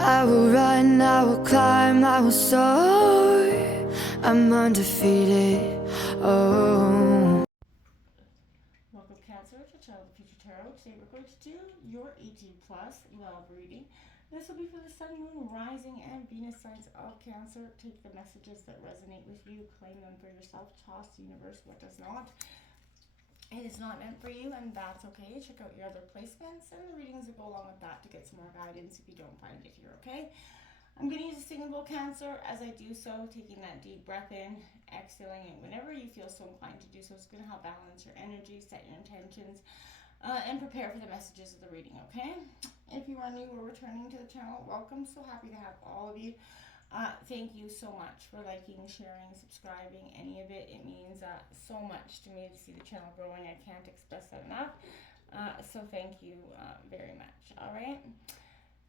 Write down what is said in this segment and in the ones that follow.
I will run, I will climb, I will soar. I'm undefeated. Oh. Welcome Cancer to Child of the Future Tarot. Today we're going to do your 18 plus love reading. This will be for the Sun, Moon, Rising, and Venus signs of Cancer. Take the messages that resonate with you, claim them for yourself, toss the universe what does not. It is not meant for you, and that's okay. Check out your other placements and the readings that go along with that to get some more guidance if you don't find it here, okay? I'm going to use a singing bowl, Cancer. As I do so, taking that deep breath in, exhaling it whenever you feel so inclined to do so. It's going to help balance your energy, set your intentions, and prepare for the messages of the reading, okay? If you are new or returning to the channel, welcome. So happy to have all of you. Thank you so much for liking, sharing, subscribing, any of it. It means so much to me to see the channel growing. I can't express that enough. So thank you very much. All right.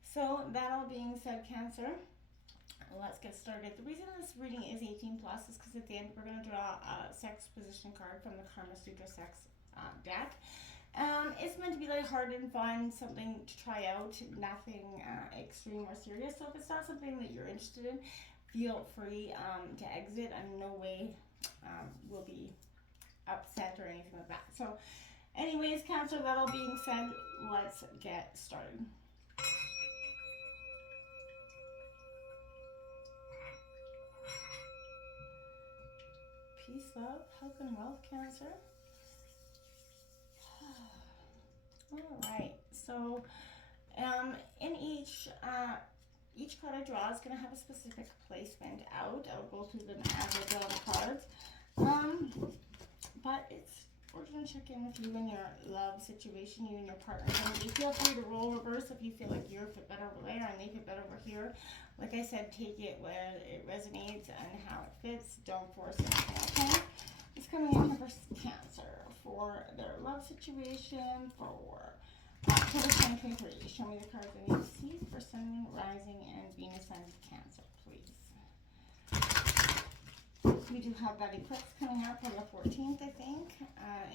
So that all being said, Cancer, let's get started. The reason this reading is 18 plus is because at the end we're going to draw a sex position card from the Karma Sutra sex deck. It's meant to be lighthearted and fun, something to try out, nothing extreme or serious. So if it's not something that you're interested in, feel free to exit. I'm in no way will be upset or anything like that. So anyways, Cancer, that all being said, let's get started. Peace, love, health, and wealth, Cancer. All right, so in each card I draw is going to have a specific placement out. I'll go through them as I draw the cards. But we're going to check in with you and your love situation, you and your partner. And you feel free to roll reverse if you feel like you're fit better over there and they fit better over here. Like I said, take it where it resonates and how it fits. Don't force anything, okay? It's coming in for Cancer for their love situation for October 2023. Show me the cards I need to see for Sun, Moon, Rising, and Venus signs of Cancer, please. We do have that eclipse coming up on the 14th, I think.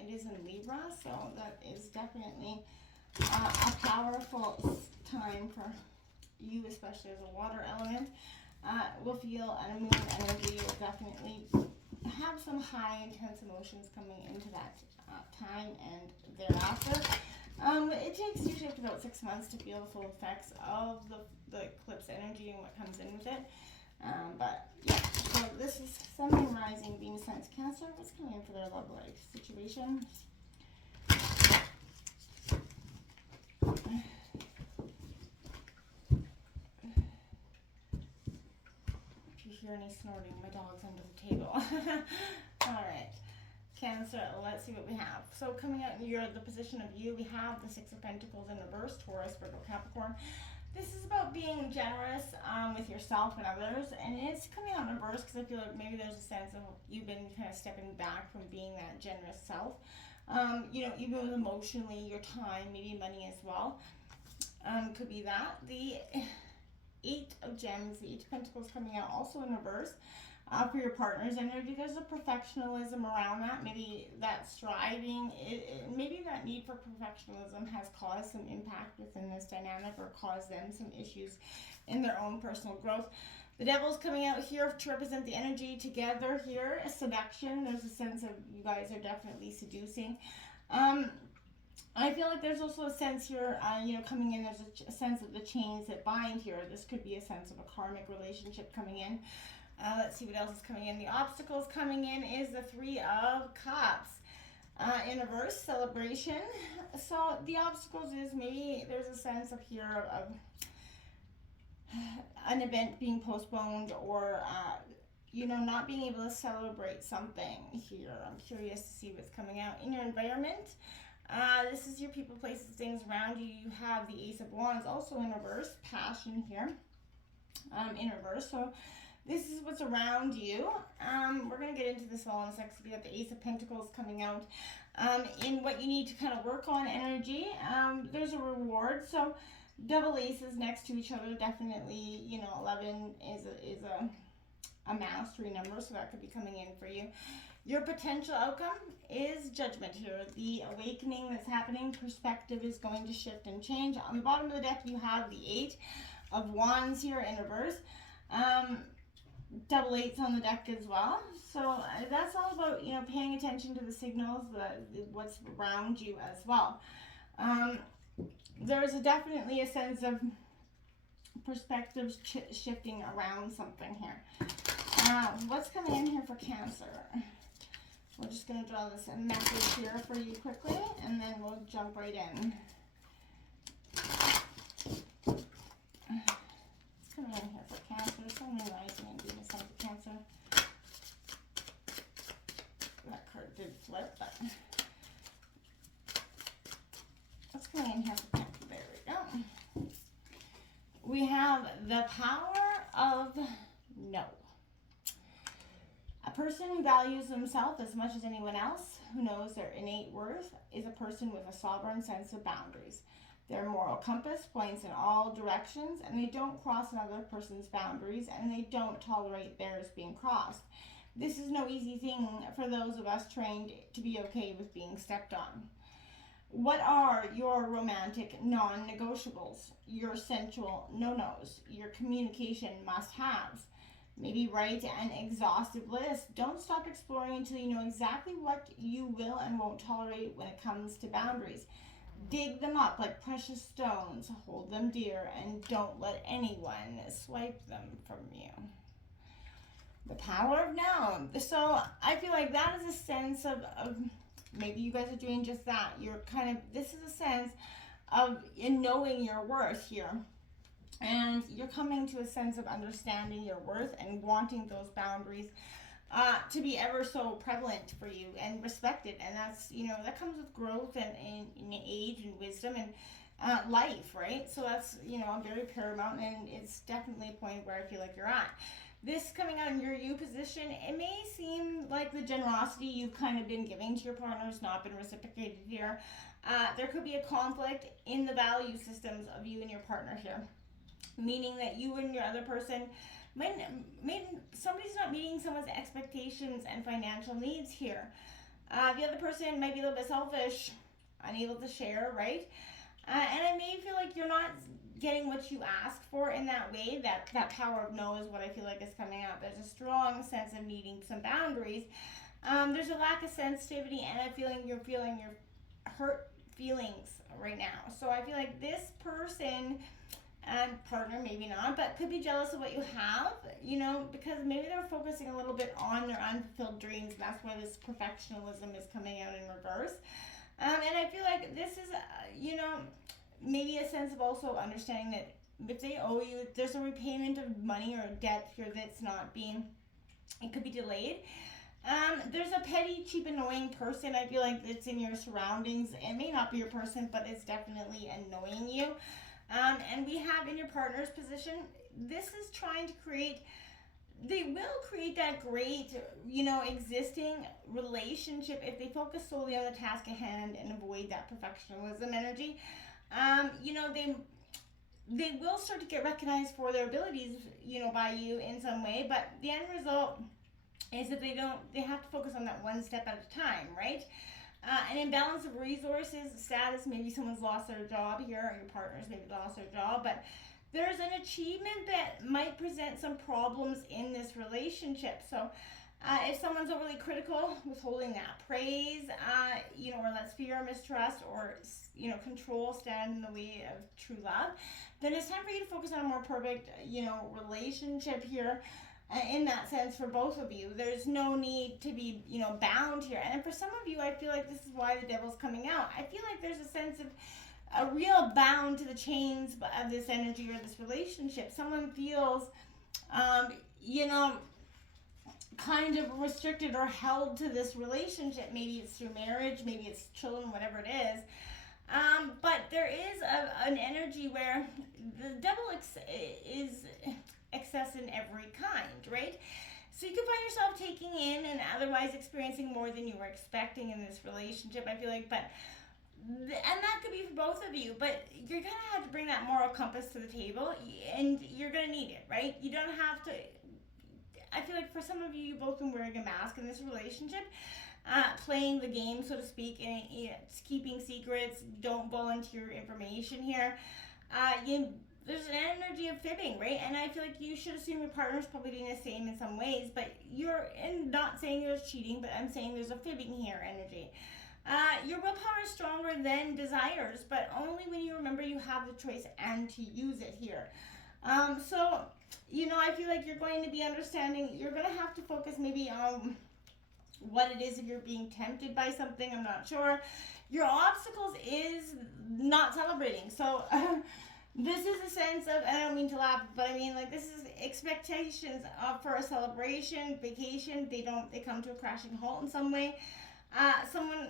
It is in Libra, so that is definitely a powerful time for you, especially as a water element. We'll feel a moon energy. Will definitely have some high intense emotions coming into that time and thereafter. It takes usually up to about 6 months to feel the full effects of the eclipse energy and what comes in with it. But yeah, so this is Sun, Moon, Rising, Venus signs Cancer. What's coming in for their love life situation? If you hear any snorting, my dog's under the table. All right, Cancer, let's see what we have. So coming out in the position of you, we have the Six of Pentacles in reverse, Taurus, Virgo, Capricorn. This is about being generous with yourself and others, and it's coming out in reverse because I feel like maybe there's a sense of you've been kind of stepping back from being that generous self. You know, even with emotionally, your time, maybe money as well, could be that. The Eight of Gems, the Eight of Pentacles coming out also in reverse. For your partner's energy, there's a perfectionism around that. Maybe that striving, maybe that need for perfectionism has caused some impact within this dynamic or caused them some issues in their own personal growth. The Devil's coming out here to represent the energy together here, a seduction. There's a sense of you guys are definitely seducing. I feel like there's also a sense here, you know, coming in, there's a sense of the chains that bind here. This could be a sense of a karmic relationship coming in. Let's see what else is coming in. The obstacles coming in is the Three of Cups in reverse, celebration. So the obstacles is maybe there's a sense of here of an event being postponed or, you know, not being able to celebrate something here. I'm curious to see what's coming out in your environment. This is your people, places, things around you. You have the Ace of Wands also in reverse, passion here in reverse. So this is what's around you. We're going to get into this all in a second. We got the Ace of Pentacles coming out in what you need to kind of work on energy. There's a reward. So double aces next to each other, definitely, you know, 11 is a mastery number, so that could be coming in for you. Your potential outcome is judgment here. The awakening that's happening, perspective is going to shift and change. On the bottom of the deck, you have the 8 of Wands here in reverse. Double eights on the deck as well. So that's all about, paying attention to the signals, what's around you as well. There's definitely a sense of perspectives shifting around something here. What's coming in here for Cancer? We're just going to draw this message here for you quickly, and then we'll jump right in. What's coming in here for Cancer? Sun, Moon, Rising, and Venus sign for Cancer. That card did flip, but what's coming in here for Cancer? There we go. We have the power of no. A person who values themselves as much as anyone else, who knows their innate worth, is a person with a sovereign sense of boundaries. Their moral compass points in all directions, and they don't cross another person's boundaries, and they don't tolerate theirs being crossed. This is no easy thing for those of us trained to be okay with being stepped on. What are your romantic non-negotiables, your sensual no-nos, your communication must-haves? Maybe write an exhaustive list. Don't stop exploring until you know exactly what you will and won't tolerate when it comes to boundaries. Dig them up like precious stones, hold them dear, and don't let anyone swipe them from you. The power of now. So I feel like that is a sense of maybe you guys are doing just that. This is a sense of knowing your worth here. And you're coming to a sense of understanding your worth and wanting those boundaries to be ever so prevalent for you and respected. And that's, that comes with growth and age and wisdom and life, right? So that's, very paramount, and it's definitely a point where I feel like you're at. This coming out in your you position, it may seem like the generosity you've kind of been giving to your partner has not been reciprocated here. There could be a conflict in the value systems of you and your partner here, meaning that you and your other person somebody's not meeting someone's expectations and financial needs here. The other person might be a little bit selfish, unable to share, right? And I may feel like you're not getting what you ask for in that way. That power of no is what I feel like is coming out. There's a strong sense of needing some boundaries. There's a lack of sensitivity, and I'm feeling you're feeling your hurt feelings right now. So I feel like this person and partner, maybe not, but could be jealous of what you have, because maybe they're focusing a little bit on their unfulfilled dreams, and that's where this perfectionism is coming out in reverse. And I feel like this is, maybe a sense of also understanding that if they owe you, if there's a repayment of money or debt here that's not being, it could be delayed. There's a petty, cheap, annoying person, I feel like, that's in your surroundings. It may not be your person, but it's definitely annoying you. And we have in your partner's position, this is trying to create, they will create that great, existing relationship if they focus solely on the task at hand and avoid that perfectionism energy. They will start to get recognized for their abilities, by you in some way, but the end result is that they have to focus on that one step at a time, right? An imbalance of resources, status, maybe someone's lost their job here, or your partner's maybe lost their job, but there's an achievement that might present some problems in this relationship. So if someone's overly critical, withholding that praise, or lets fear, mistrust, or, control stand in the way of true love, then it's time for you to focus on a more perfect, relationship here. In that sense, for both of you, there's no need to be, bound here. And for some of you, I feel like this is why the devil's coming out. I feel like there's a sense of a real bound to the chains of this energy or this relationship. Someone feels, kind of restricted or held to this relationship. Maybe it's through marriage, maybe it's children, whatever it is. But there is an energy where the devil is excess in every kind, right? So you can find yourself taking in and otherwise experiencing more than you were expecting in this relationship, I feel like, and that could be for both of you, but you're going to have to bring that moral compass to the table, and you're going to need it, right? You don't have to, I feel like for some of you, you both been wearing a mask in this relationship, playing the game, so to speak, and keeping secrets, don't volunteer information here. there's an energy of fibbing, right? And I feel like you should assume your partner's probably doing the same in some ways, but you're not saying there's cheating, but I'm saying there's a fibbing here energy. Your willpower is stronger than desires, but only when you remember you have the choice and to use it here. So, I feel like you're going to be understanding, you're going to have to focus maybe on what it is if you're being tempted by something, I'm not sure. Your obstacles is not celebrating. So, this is a sense of, I don't mean to laugh, but I mean, like, this is expectations for a celebration, vacation. They come to a crashing halt in some way. Someone,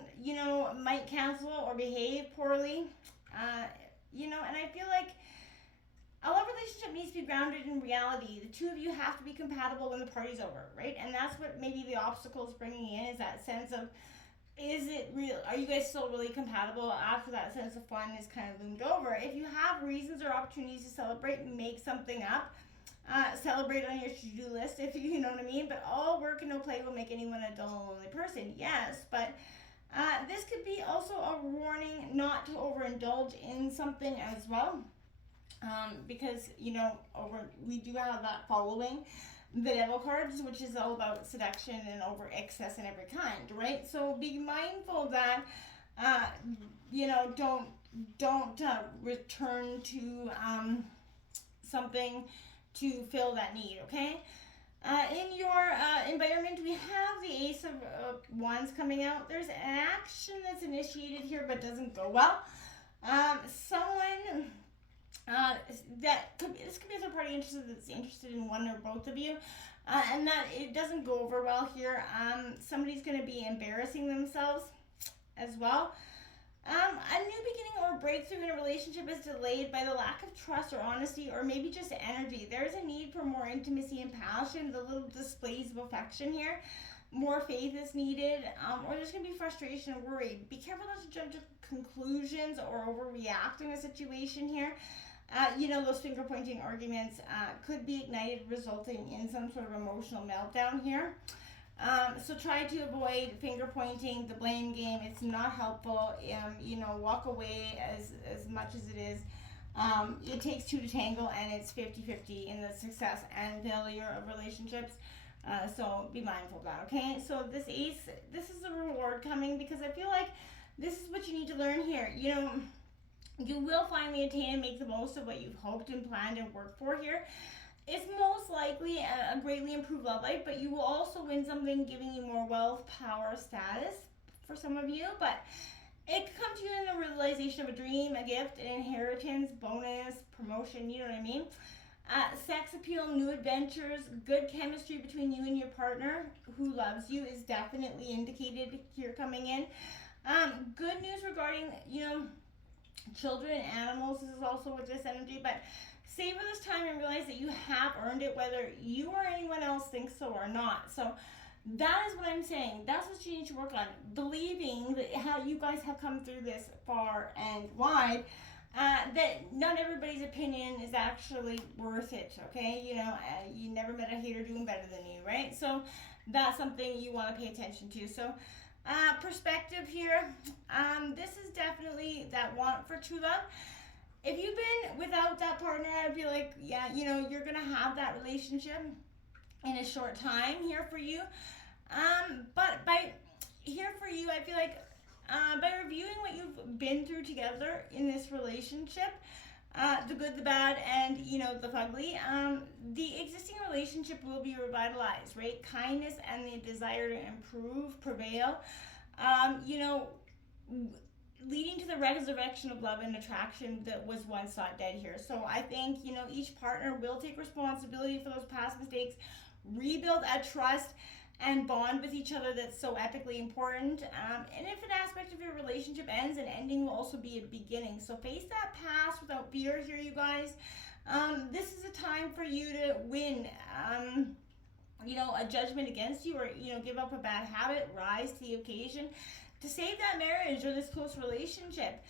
might cancel or behave poorly. And I feel like a love relationship needs to be grounded in reality. The two of you have to be compatible when the party's over, right? And that's what maybe the obstacle is bringing in, is that sense of, is it real? Are you guys still really compatible after that sense of fun is kind of loomed over? If you have reasons or opportunities to celebrate, make something up. Celebrate on your to-do list, if you know what I mean. But all work and no play will make anyone a dull and lonely person. Yes, but this could be also a warning not to overindulge in something as well. Because, we do have that following the devil cards, which is all about seduction and over excess in every kind, right? So be mindful that, don't return to something to fill that need, okay? In your environment, we have the Ace of Wands coming out. There's an action that's initiated here but doesn't go well. Someone this could be a third party that's interested in one or both of you, and that it doesn't go over well here. Somebody's going to be embarrassing themselves as well. A new beginning or breakthrough in a relationship is delayed by the lack of trust or honesty, or maybe just energy. There's a need for more intimacy and passion, the little displays of affection here. More faith is needed, or there's going to be frustration or worry. Be careful not to jump to conclusions or overreact in a situation here. Those finger pointing arguments could be ignited, resulting in some sort of emotional meltdown here. So try to avoid finger pointing, the blame game. It's not helpful. Walk away as much as it is. It takes two to tangle, and it's 50-50 in the success and failure of relationships. So be mindful of that, okay? So this ace, this is a reward coming, because I feel like this is what you need to learn here. You will finally attain and make the most of what you've hoped and planned and worked for here. It's most likely a greatly improved love life, but you will also win something giving you more wealth, power, status for some of you. But it could come to you in the realization of a dream, a gift, an inheritance, bonus, promotion, you know what I mean? Sex appeal, new adventures, good chemistry between you and your partner who loves you is definitely indicated here coming in. Good news regarding, children and animals. This is also with this energy, but savor this time and realize that you have earned it, whether you or anyone else thinks so or not. So that is what I'm saying. That's what you need to work on. Believing that how you guys have come through this far and wide, that not everybody's opinion is actually worth it, okay? You never met a hater doing better than you, right? So that's something you want to pay attention to. So perspective here, this is definitely that want for true love. If you've been without that partner, I feel like, you're going to have that relationship in a short time here for you. But I feel like by reviewing what you've been through together in this relationship, the good, the bad, and, the ugly, the existing relationship will be revitalized, right? Kindness and the desire to improve prevail. Leading to the resurrection of love and attraction that was once thought dead here. So I think, each partner will take responsibility for those past mistakes, rebuild a trust and bond with each other that's so epically important. And if an aspect of your relationship ends, an ending will also be a beginning. So face that past without fear here, you guys. This is a time for you to win. A judgment against you, or, give up a bad habit, rise to the occasion to save that marriage or this close relationship.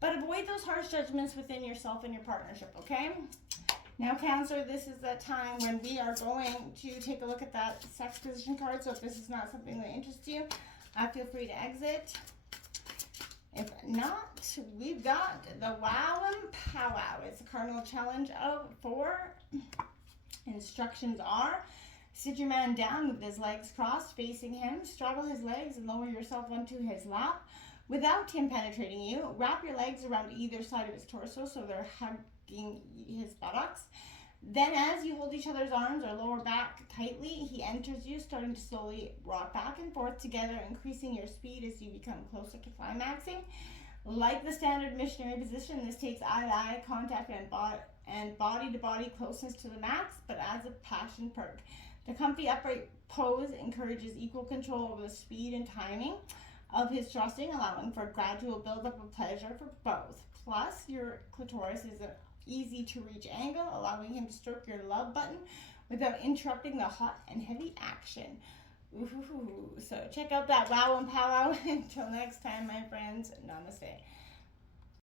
But avoid those harsh judgments within yourself and your partnership, okay? Now, Cancer, this is that time when we are going to take a look at that sex position card. So if this is not something that interests you, feel free to exit. If not, we've got the Wow and Powwow. It's a cardinal challenge of 4. Instructions are: sit your man down with his legs crossed facing him. Straddle his legs and lower yourself onto his lap without him penetrating you. Wrap your legs around either side of his torso so they're hugging his buttocks. Then, as you hold each other's arms or lower back tightly, he enters you, starting to slowly rock back and forth together, increasing your speed as you become closer to climaxing. Like the standard missionary position, this takes eye-to-eye contact and body-to-body closeness to the max, but adds a passion perk. The comfy upright pose encourages equal control over the speed and timing of his thrusting, allowing for a gradual buildup of pleasure for both. Plus, your clitoris is an easy to reach angle, allowing him to stroke your love button without interrupting the hot and heavy action. Ooh, so check out that Wow and Powwow. Until next time, my friends, namaste.